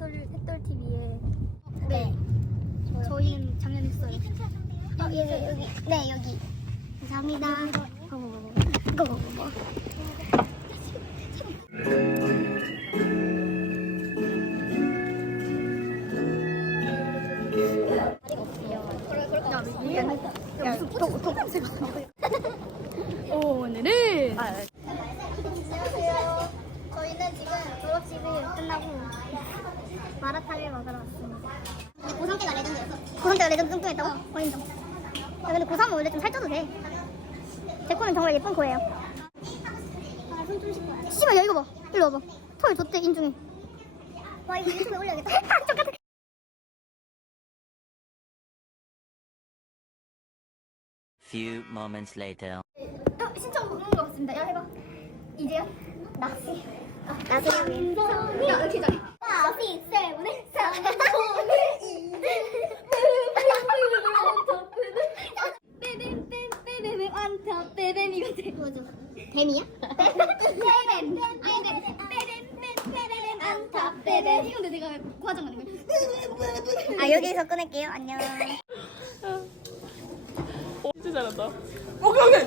햇돌 햇돌 TV에 네. 저희는 작년에 했어요. 여기 여기 네 여기. 감사합니다. 야, 무슨 동, 동생 오늘은 안녕하세요. 저희는 지금 졸업식이 끝나고 마라탕을 먹으러 왔습니다. 근데 고3 때가 고3 때가 레전드 뚱뚱했다고? 어, 인정. 야, 근데 고3은 원래 좀 살쪄도 돼. 제 코는 정말 예쁜 코예요. 아. 씨발, 야, 이거 봐. 일로 와봐. 털 줬대, 인중에. 와, 이거 유튜브에 올려야겠다. 똑같아. Few moments later. 어, 신청 보는 것 같습니다. 야, 해봐. 이제요? 낚시. 아, 낚시. 야, 이렇게 잘해. 낚시, 세븐에, 삼손을 빼뱀, 뱀, 빼뱀, 안타, 빼뱀, 이거 돼. 뭐죠? 뱀이야? 빼뱀, 빼뱀. 빼뱀, 안타, 빼뱀. 이건데 내가 과장하는 거야. 아, 여기서 끊을게요. 안녕. 어, 진짜 잘한다. 오케이 오케이.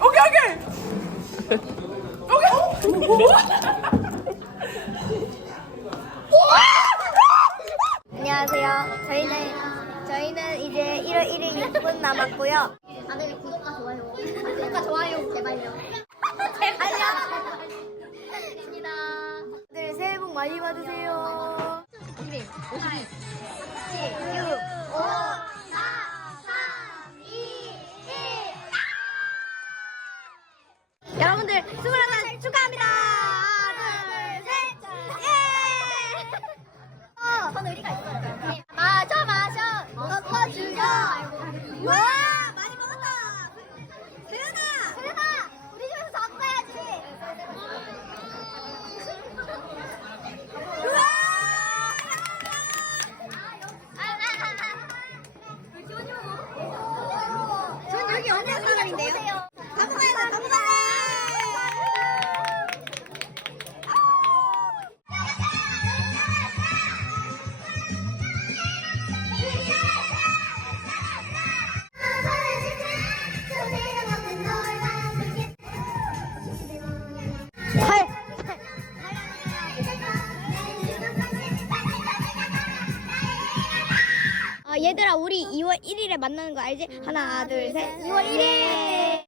오케이 오케이. 안녕하세요. 저희는 저희는 이제 1월 1일 6분 남았고요. 다들 구독과 좋아요, 구독과 좋아요 제발요. 제발요. 부탁드립니다. 다들 새해 복 많이 받으세요. 얘들아 우리 2월 1일에 만나는 거 알지? 하나 둘 셋. 2월 1일.